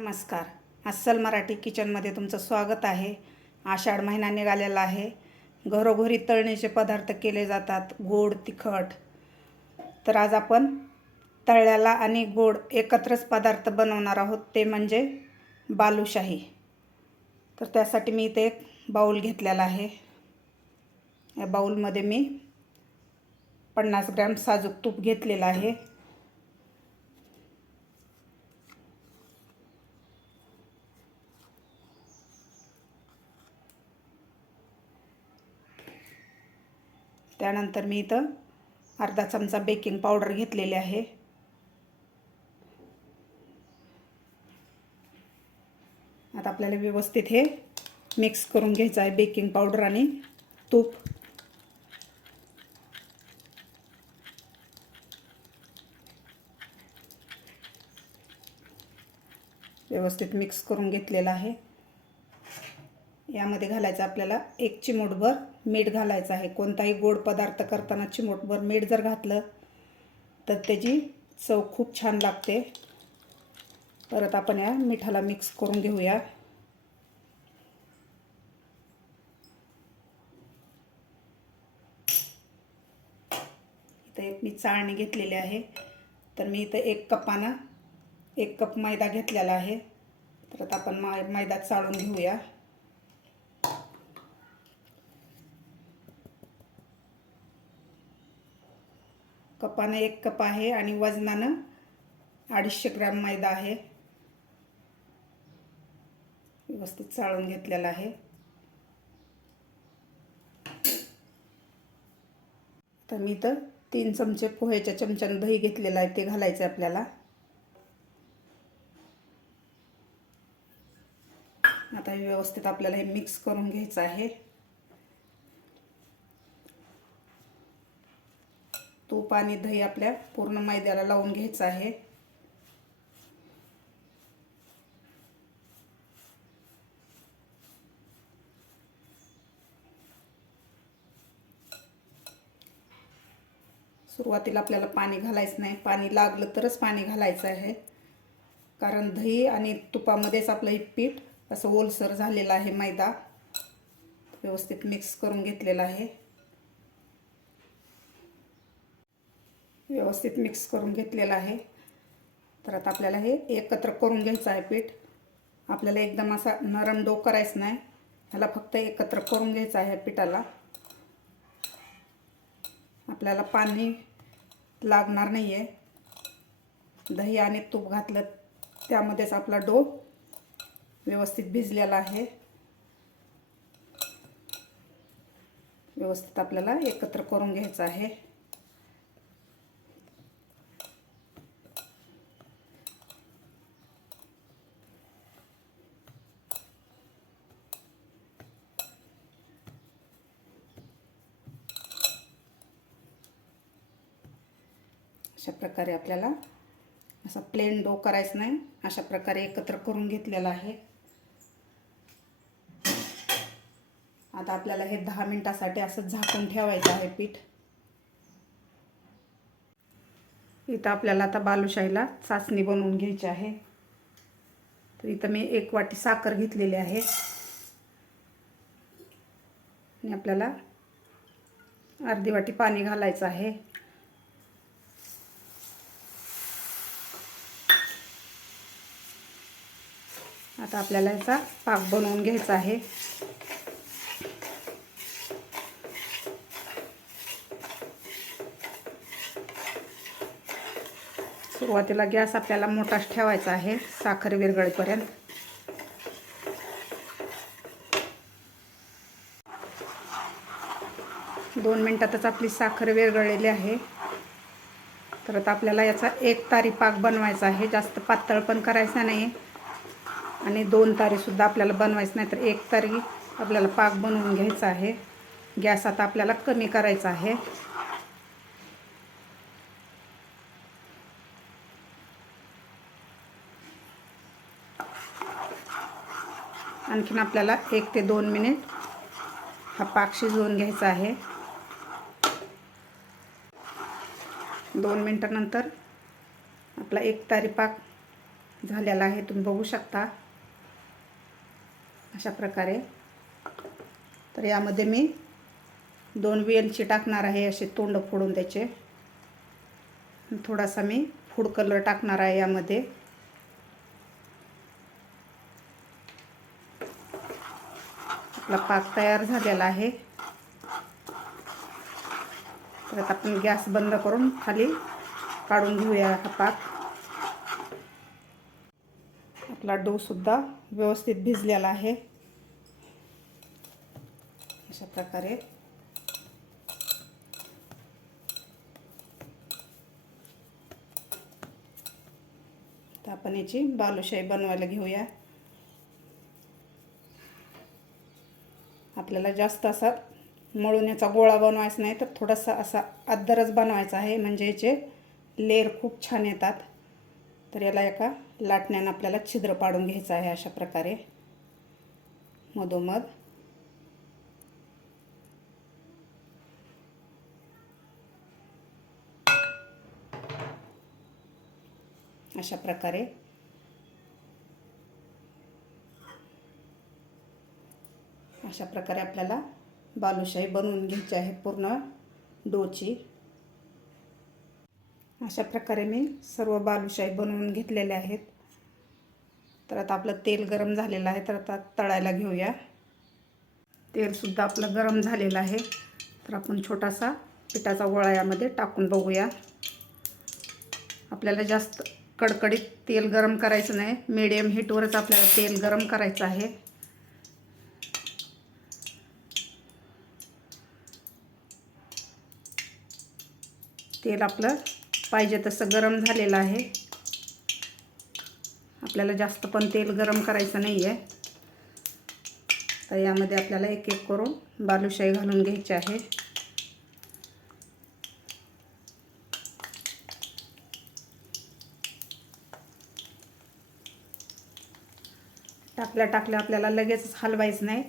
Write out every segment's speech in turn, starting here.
नमस्कार. अस्सल मराठी किचनमध्ये तुमचं स्वागत आहे. आषाढ महिना निघालेला आहे. घरोघरी तळणीचे पदार्थ केले जातात. गोड तिखट. तर आज आपण तळल्याला आणि गोड एकत्रच पदार्थ बनवणार आहोत. ते म्हणजे बालुशाही. तर त्यासाठी मी इथे एक बाऊल घेतलेला आहे. या बाऊलमध्ये मी पन्नास ग्रॅम साजूक तूप घेतलेलं आहे. त्यानंतर मी इथं अर्धा चमचा बेकिंग पावडर घेतलेली आहे. आता आपल्याला व्यवस्थित हे मिक्स करून घ्यायचं आहे बेकिंग पावडर आणि तूप. व्यवस्थित मिक्स करून घेतलेलं आहे. यामध्ये घालायचं आपल्याला एक चिमूटभर मीठ घालायचं आहे. कोणताही गोड पदार्थ करताना चिमूटभर मीठ जर घातलं तर त्याची चव खूप छान लागते. परत आपण या मिठाला मिक्स करून घेऊया. इथं एक मी चाळणी घेतलेली आहे. तर मी इथं एक कपानं एक कप मैदा घेतलेला आहे. तर आपण मा मैदा चाळून घेऊया. कपानं एक कप आहे आणि वजनानं अडीचशे ग्रॅम मैदा आहे. व्यवस्थित चाळून घेतलेला आहे. तर मी तर तीन चमचे पोह्याच्या चमच्यानं दही घेतलेलं आहे ते घालायचं आहे आपल्याला. आता हे व्यवस्थित आपल्याला हे मिक्स करून घ्यायचं आहे. तूप आणि दही आपल्या पूर्ण मैद्याला लावून घ्यायचं आहे. सुरुवातीला आपल्याला पाणी घालायचं नाही. पाणी लागलं तरच पाणी घालायचं आहे. कारण दही आणि तुपामध्येच आपलं हे पीठ असं ओलसर झालेलं आहे मैदा. व्यवस्थित मिक्स करून घेतलेला आहे. व्यवस्थित मिक्स करून घेतलेलं आहे. तर आता आपल्याला हे एकत्र करून घ्यायचं आहे पीठ. आपल्याला एकदम असा नरम डो करायचं नाही. ह्याला फक्त एकत्र करून घ्यायचं आहे पिठाला. आपल्याला पाणी लागणार नाही आहे दही आणि तूप घातलं त्यामध्येच आपला डो व्यवस्थित भिजलेला आहे. व्यवस्थित आपल्याला एकत्र करून घ्यायचं आहे. अशा प्रकारे आपल्याला असा प्लेन डो करायचं नाही. अशा प्रकारे एकत्र करून घेतलेला आहे. आता आपल्याला हे दहा मिनटासाठी असं झाकून ठेवायचं आहे पीठ. इथं आपल्याला आता बालुशाहीला चाचणी बनवून घ्यायची आहे. तर इथं मी एक वाटी साखर घेतलेली आहे. आणि आपल्याला अर्धी वाटी पाणी घालायचं आहे. आता आपल्याला याचा पाक बनवून घ्यायचा आहे. सुरुवातीला गॅस आपल्याला मोठाच ठेवायचा आहे साखर विरगळेपर्यंत दोन मिनटातच आपली साखर विरगळलेली आहे. तर आता आपल्याला याचा एक तारी पाक बनवायचा आहे जास्त पातळ पण करायचा नाही. आणि दोन तारीसुद्धा आपल्याला बनवायचं नाही तर एक तारी आपल्याला पाक बनवून घ्यायचा आहे. गॅस आता आपल्याला कमी करायचा आहे. आणखीन आपल्याला एक ते दोन मिनिट हा पाक शिजवून घ्यायचा आहे. दोन मिनटानंतर आपला एक तारी पाक झालेला आहे. तुम्ही बघू शकता. अशा प्रकारे. तर यामध्ये मी दोन वेलची टाकणार आहे असे तोंड फोडून त्याचे. थोडासा मी फूड कलर टाकणार आहे यामध्ये. आपला पाक तयार झालेला आहे. तर आता आपण गॅस बंद करून खाली काढून घेऊया हा पाक. आपला डोसुद्धा व्यवस्थित भिजलेला आहे. अशा प्रकारे. तर आपण याची बालुशाही बनवायला घेऊया. आपल्याला जास्त असा मळून याचा गोळा बनवायचा नाही तर थोडासा असा अद्दरच बनवायचा आहे. म्हणजे याचे लेर खूप छान येतात. तर याला एका लाटण्यानं आपल्याला छिद्र पाडून घ्यायचं आहे अशा प्रकारे. मधोमध. अशा प्रकारे. अशा प्रकारे आपल्याला बालुशाही बनवून घ्यायची आहे पूर्ण डोची. अशा प्रकारे मी सर्व बालुशाही बनवून घेतलेले आहेत. तर आता आपलं तेल गरम झालेलं आहे तर आता तळायला घेऊया. तेलसुद्धा आपलं गरम झालेलं आहे. तर आपण छोटासा पिठाचा गोळा यामध्ये टाकून बघूया. आपल्याला जास्त कडकडीत तेल गरम करायचं नाही. मीडियम हीटवरच आपल्याला तेल गरम करायचं आहे. तेल आपलं पाहिजे तसं गरम झालेलं आहे. आपल्याला जास्त पण तेल गरम करायचं नाही आहे तर यामध्ये आपल्याला एक एक करून बालुशाही घालून घ्यायची आहे. टाकल्या टाकल्या आपल्याला लगेच हलवायचं नाही.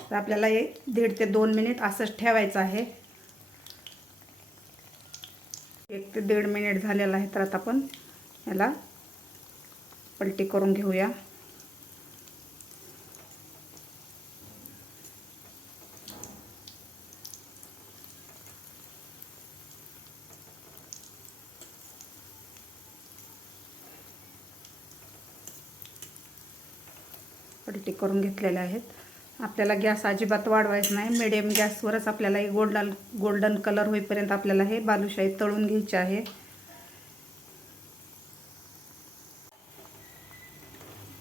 तर आपल्याला हे दीड ते दोन मिनिट असंच ठेवायचं आहे. एक ते दीड मिनिट झालेलं आहे तर आता आपण याला पलटी करून घेऊया. पलटी करून घेतलेल्या आहेत. आपल्याला गॅस अजिबात वाढवायचा नाही. मिडियम गॅसवरच आपल्याला हे गोल्डन गोल्डन कलर होईपर्यंत आपल्याला हे बालुशाही तळून घ्यायचे आहे.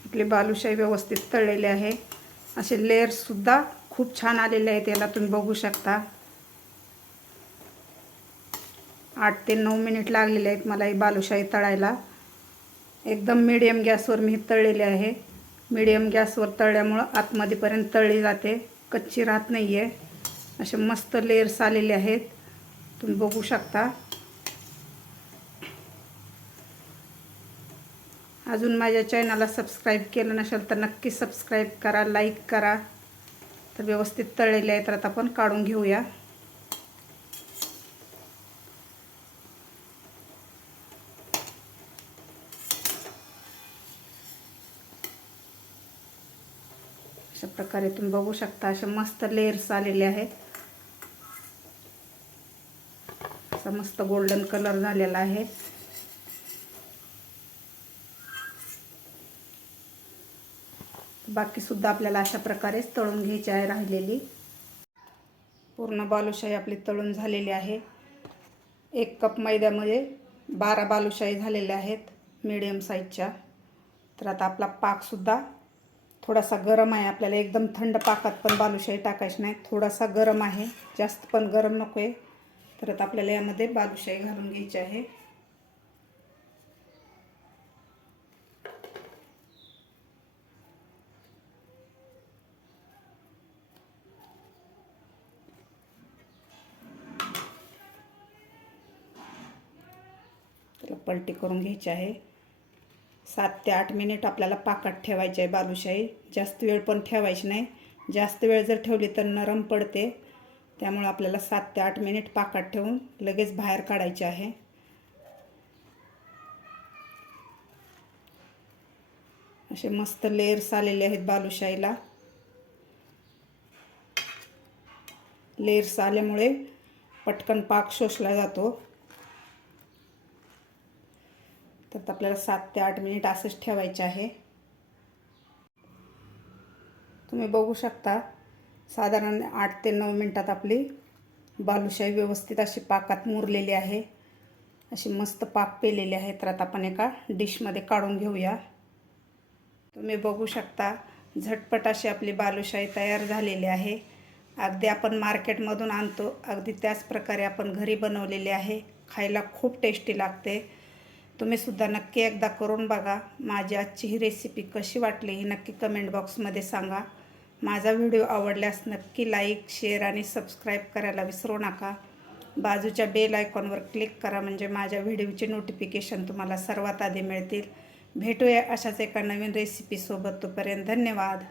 आपली बालुशाही व्यवस्थित तळलेली आहे. असे लेअर्ससुद्धा खूप छान आलेले आहेत. याला तुम्ही बघू शकता. आठ ते नऊ मिनिट लागलेले आहेत मला ही बालुशाही तळायला. एकदम मिडियम गॅसवर मी तळलेले आहे. मिडियम गॅसवर तळल्यामुळं आतमध्येपर्यंत तळली जाते. कच्ची राहत नाही आहे असे मस्त लेयर्स आलेले आहेत. तुम्ही बघू शकता. अजून माझ्या चॅनलला सबस्क्राईब केलं नसेल तर नक्की सबस्क्राईब करा लाईक करा. तर व्यवस्थित तळलेले आहेत. तर आता आपण काढून घेऊया. अशा प्रकारे तुम्ही बघू शकता असे मस्त लेयर्स आलेले आहेत. असा मस्त गोल्डन कलर झालेला आहे. बाकीसुद्धा आपल्याला अशा प्रकारेच तळून घ्यायची आहे राहिलेली. पूर्ण बालुशाही आपली तळून झालेली आहे. एक कप मैद्यामध्ये बारा बालुशाही झालेल्या आहेत मीडियम साईजच्या तर आता आपला पाकसुद्धा थोडासा गरम आहे आपल्याला एकदम थंड पाकात पण बालुशाही टाकायची नाही. थोडासा गरम आहे जास्त पण गरम नको आहे परत आपल्याला यामध्ये बालुशाही घालून घ्यायची आहे. त्याला पलटी करून घ्यायची आहे. सात ते आठ मिनिट आपल्याला पाकात ठेवायचे आहे बालुशाही. जास्त वेळ पण ठेवायची नाही. जास्त वेळ जर ठेवली तर नरम पडते. त्यामुळे आपल्याला सात ते आठ मिनिट पाकात ठेवून लगेच बाहेर काढायचे आहे. असे मस्त लेयर्स आलेले आहेत बालुशाहीला. लेयर्स आल्यामुळे पटकन पाक शोषला जातो. तर आपल्याला सात ते आठ मिनिट असंच ठेवायचे आहे. तुम्ही बघू शकता साधारण आठ ते नऊ मिनटात आपली बालुशाही व्यवस्थित अशी पाकात मुरलेली आहे. अशी मस्त पाक पेलेली आहे. तर आता आपण एका डिशमध्ये काढून घेऊया. तुम्ही बघू शकता झटपट अशी आपली बालुशाही तयार झालेली आहे. अगदी आपण मार्केटमधून आणतो. अगदी त्याच प्रकारे आपण घरी बनवलेली आहे. खायला खूप टेस्टी लागते. तुम्हीसुद्धा नक्की एकदा करून बघा. माझी आजची ही रेसिपी कशी वाटली ही नक्की कमेंट बॉक्समध्ये सांगा. माझा व्हिडिओ आवडल्यास नक्की लाईक शेअर आणि सबस्क्राईब करायला विसरू नका. बाजूच्या बेल आयकॉनवर क्लिक करा म्हणजे माझ्या व्हिडिओचे नोटिफिकेशन तुम्हाला सर्वात आधी मिळतील. भेटूया अशाच एका नवीन रेसिपीसोबत तोपर्यंत धन्यवाद.